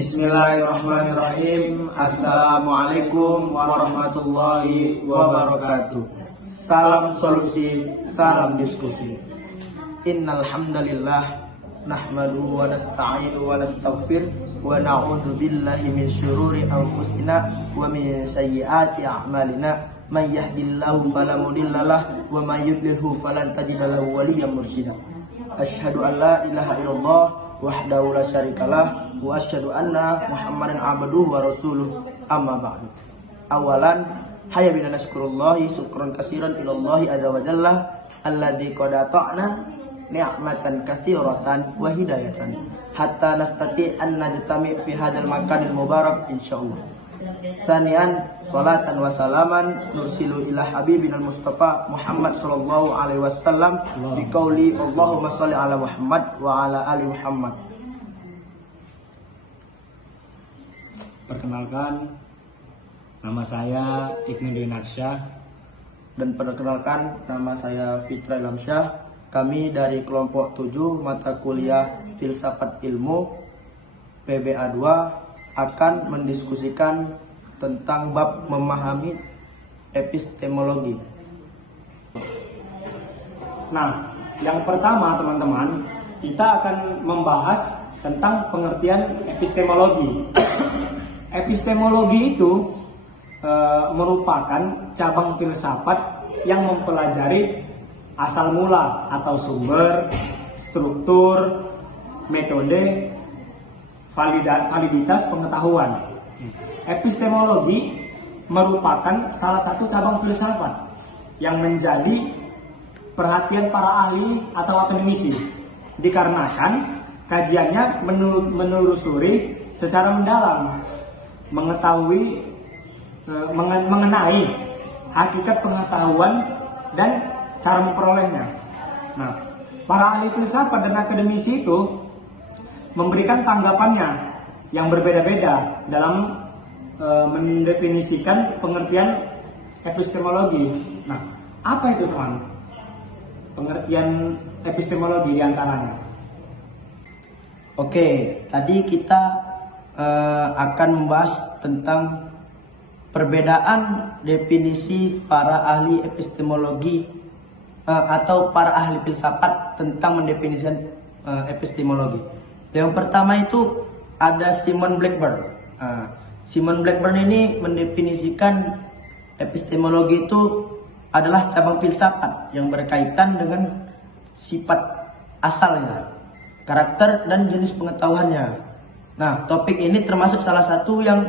Bismillahirrahmanirrahim. Assalamualaikum warahmatullahi wabarakatuh. Salam solusi, salam diskusi. Innal hamdalillah nahmaduhu wa nasta'inu wa nastaghfir wa na'udzu billahi min syururi anfusina wa min sayyiati a'malina. May yahdihillahu fala mudhillalah wa may yudlilhu falan tajida lahu waliyyan mursyida. Asyhadu an la ilaha illallah wahdahu la syarikalah wa asyhadu anna Muhammadan abduhu wa rasuluh, amma ba'du. Awalan hayya bina nashkurullahi syukran katsiran ilallahi azza wa jalla alladzi qad ata'na ni'matan katsiratan wa hidayatan hatta nastati an najtami fi hadzal makanil mubarak insyaallah. Sanian salatan wa salaman nursilu ila habibina Mustafa Muhammad sallallahu alaihi wasallam biqauli Allahumma shalli ala Muhammad wa ala ali Muhammad. Perkenalkan, nama saya Ibnu Dinarsyah. Dan perkenalkan, nama saya Fitra Ilamsyah. Kami dari kelompok 7 mata kuliah Filsafat Ilmu PBA 2 akan mendiskusikan tentang bab memahami epistemologi. Nah, yang pertama teman-teman, kita akan membahas tentang pengertian epistemologi. Epistemologi itu merupakan cabang filsafat yang mempelajari asal mula atau sumber, struktur, metode, validitas pengetahuan. Epistemologi merupakan salah satu cabang filsafat yang menjadi perhatian para ahli atau akademisi, dikarenakan kajiannya menelusuri secara mendalam, mengetahui mengenai hakikat pengetahuan dan cara memperolehnya. Nah, para ahli filsafat dan akademisi itu memberikan tanggapannya yang berbeda-beda dalam mendefinisikan pengertian epistemologi. Nah, apa itu teman? Pengertian epistemologi diantaranya. Oke, tadi kita akan membahas tentang perbedaan definisi para ahli epistemologi atau para ahli filsafat tentang mendefinisikan epistemologi. Yang pertama itu ada Simon Blackburn. Simon Blackburn ini mendefinisikan epistemologi itu adalah cabang filsafat yang berkaitan dengan sifat asalnya, karakter dan jenis pengetahuannya. Nah, topik ini termasuk salah satu yang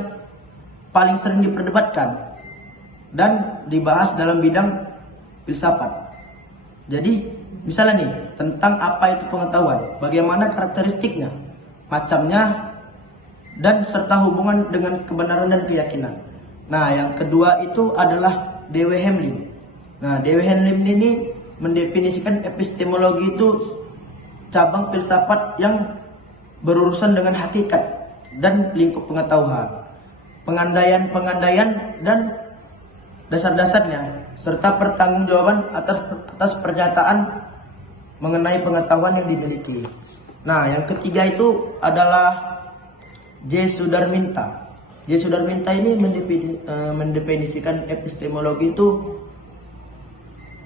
paling sering diperdebatkan dan dibahas dalam bidang filsafat. Jadi, misalnya nih, tentang apa itu pengetahuan, bagaimana karakteristiknya, macamnya, dan serta hubungan dengan kebenaran dan keyakinan. Nah, yang kedua itu adalah D.W. Hemling. Nah, D.W. Hemling ini mendefinisikan epistemologi itu cabang filsafat yang berurusan dengan hakikat dan lingkup pengetahuan, pengandaian dan dasar-dasarnya, serta pertanggungjawaban atas pernyataan mengenai pengetahuan yang dimiliki. Nah, yang ketiga itu adalah J. Sudarminta. J. Sudarminta ini mendefinisikan epistemologi itu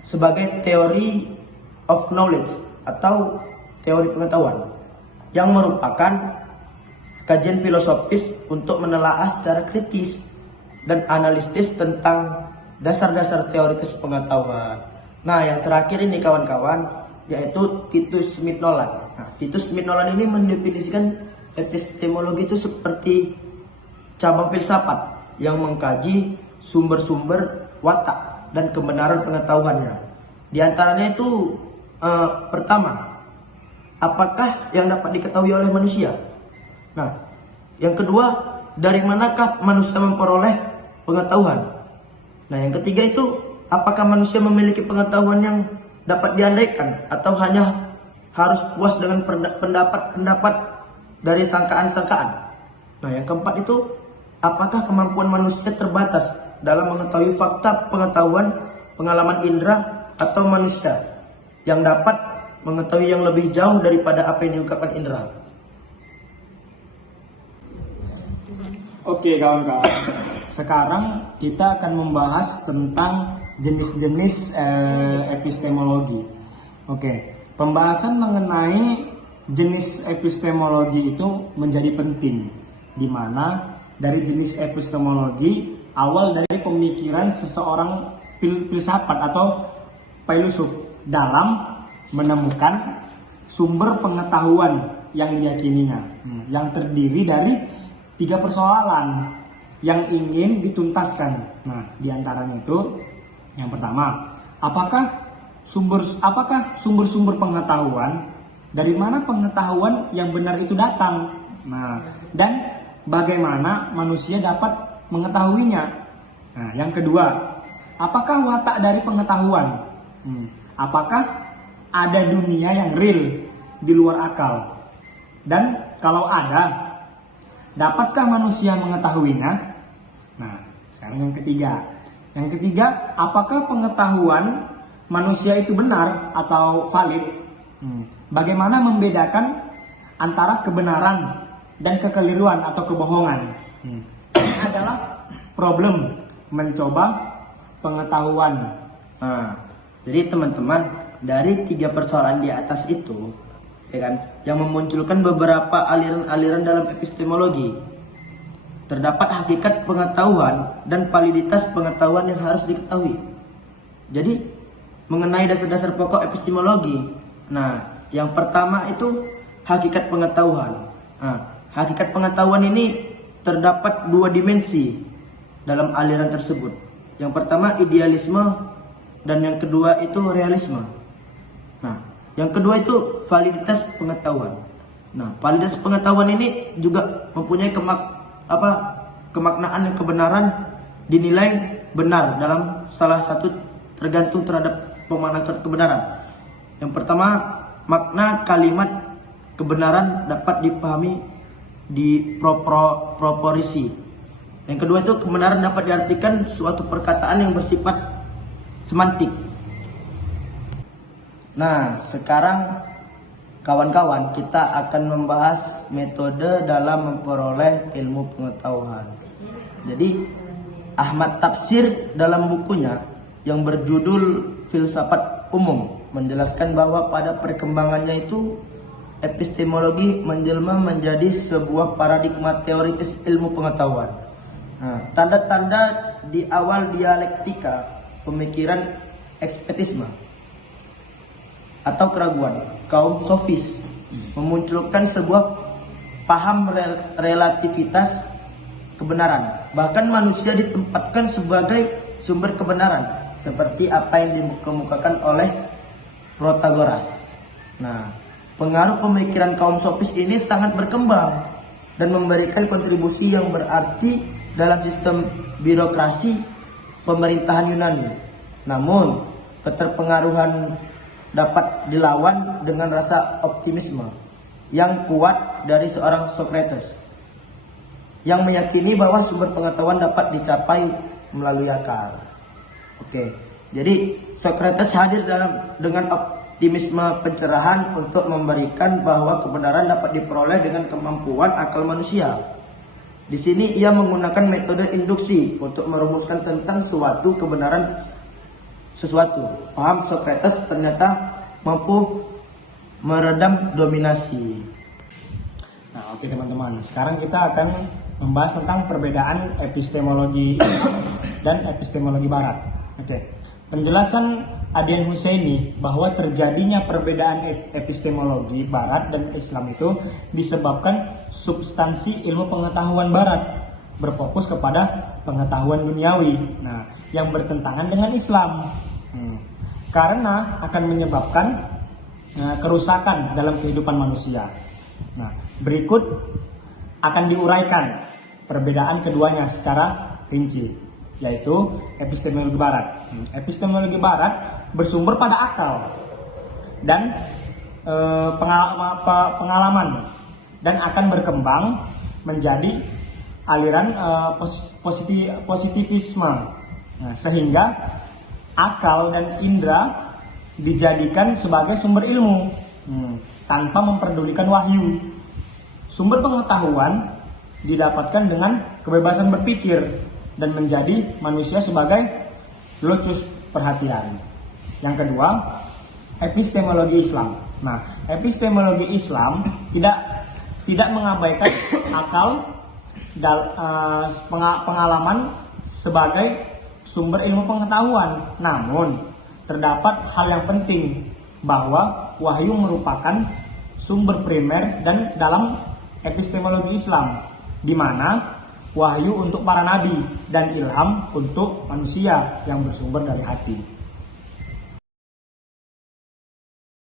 sebagai teori of knowledge atau teori pengetahuan yang merupakan kajian filosofis untuk menelaah secara kritis dan analitis tentang dasar-dasar teoritis pengetahuan. Nah, yang terakhir ini kawan-kawan, yaitu Titus Smith Nolan. Nah, Titus Smith Nolan ini mendefinisikan epistemologi itu seperti cabang filsafat yang mengkaji sumber-sumber watak dan kebenaran pengetahuannya. Di antaranya itu pertama, apakah yang dapat diketahui oleh manusia? Nah, yang kedua, dari manakah manusia memperoleh pengetahuan? Nah, yang ketiga itu, apakah manusia memiliki pengetahuan yang dapat diandaikan atau hanya harus puas dengan pendapat-pendapat dari sangkaan-sangkaan? Nah, yang keempat itu, apakah kemampuan manusia terbatas dalam mengetahui fakta pengetahuan, pengalaman indera, atau manusia yang dapat mengetahui yang lebih jauh daripada apa yang diungkapkan indera? Oke kawan-kawan, sekarang kita akan membahas tentang jenis-jenis epistemologi. Oke, pembahasan mengenai jenis epistemologi itu menjadi penting, di mana dari jenis epistemologi awal dari pemikiran seseorang filsafat atau filosof dalam menemukan sumber pengetahuan yang diyakininya, yang terdiri dari 3 persoalan yang ingin dituntaskan. Nah, diantaranya itu yang pertama, apakah sumber-sumber pengetahuan, dari mana pengetahuan yang benar itu datang? Nah, dan bagaimana manusia dapat mengetahuinya? Nah, yang kedua, apakah watak dari pengetahuan? Apakah ada dunia yang real di luar akal? Dan kalau ada, dapatkah manusia mengetahuinya? Nah, sekarang yang ketiga. Yang ketiga, apakah pengetahuan manusia itu benar atau valid? Bagaimana membedakan antara kebenaran dan kekeliruan atau kebohongan? Ini adalah problem mencoba pengetahuan. Nah, jadi teman-teman, dari 3 persoalan di atas itu, ya kan, yang memunculkan beberapa aliran-aliran dalam epistemologi. Terdapat hakikat pengetahuan dan validitas pengetahuan yang harus diketahui. Jadi, mengenai dasar-dasar pokok epistemologi. Nah, yang pertama itu hakikat pengetahuan. Nah, hakikat pengetahuan ini terdapat 2 dimensi dalam aliran tersebut. Yang pertama idealisme dan yang kedua itu realisme. Nah, yang kedua itu validitas pengetahuan. Nah, validitas pengetahuan ini juga mempunyai kemaknaan yang kebenaran dinilai benar dalam salah satu tergantung terhadap pemaknaan kebenaran. Yang pertama, makna kalimat kebenaran dapat dipahami di proporsi. Yang kedua itu kebenaran dapat diartikan suatu perkataan yang bersifat semantik. Nah, sekarang kawan-kawan, kita akan membahas metode dalam memperoleh ilmu pengetahuan. Jadi, Ahmad Tafsir dalam bukunya yang berjudul Filsafat Umum menjelaskan bahwa pada perkembangannya itu epistemologi menjelma menjadi sebuah paradigma teoritis ilmu pengetahuan. Nah, tanda-tanda di awal dialektika pemikiran ekspetisme atau keraguan kaum sofis memunculkan sebuah paham relativitas kebenaran. Bahkan manusia ditempatkan sebagai sumber kebenaran seperti apa yang dikemukakan oleh Protagoras. Nah, pengaruh pemikiran kaum sofis ini sangat berkembang dan memberikan kontribusi yang berarti dalam sistem birokrasi pemerintahan Yunani. Namun, keterpengaruhan dapat dilawan dengan rasa optimisme yang kuat dari seorang Socrates yang meyakini bahwa sumber pengetahuan dapat dicapai melalui akal. Oke, jadi Socrates hadir dengan optimisme pencerahan untuk memberikan bahwa kebenaran dapat diperoleh dengan kemampuan akal manusia. Di sini ia menggunakan metode induksi untuk merumuskan tentang suatu kebenaran sesuatu. Paham Socrates ternyata mampu meredam dominasi. Nah, oke teman-teman, sekarang kita akan membahas tentang perbedaan epistemologi dan epistemologi barat. Oke. Penjelasan Adian Husseini bahwa terjadinya perbedaan epistemologi barat dan Islam itu disebabkan substansi ilmu pengetahuan barat berfokus kepada pengetahuan duniawi, nah, yang bertentangan dengan Islam, karena akan menyebabkan kerusakan dalam kehidupan manusia. Nah, berikut akan diuraikan perbedaan keduanya secara rinci, yaitu epistemologi barat. Epistemologi barat bersumber pada akal dan pengalaman dan akan berkembang menjadi aliran positivisme. Nah, sehingga akal dan indera dijadikan sebagai sumber ilmu tanpa memperdulikan wahyu. Sumber pengetahuan didapatkan dengan kebebasan berpikir, dan menjadi manusia sebagai locus perhatian. Yang kedua, epistemologi Islam. Nah, epistemologi Islam tidak mengabaikan akal pengalaman sebagai sumber ilmu pengetahuan. Namun, terdapat hal yang penting bahwa wahyu merupakan sumber primer dan dalam epistemologi Islam, di mana wahyu untuk para nabi dan ilham untuk manusia yang bersumber dari hati.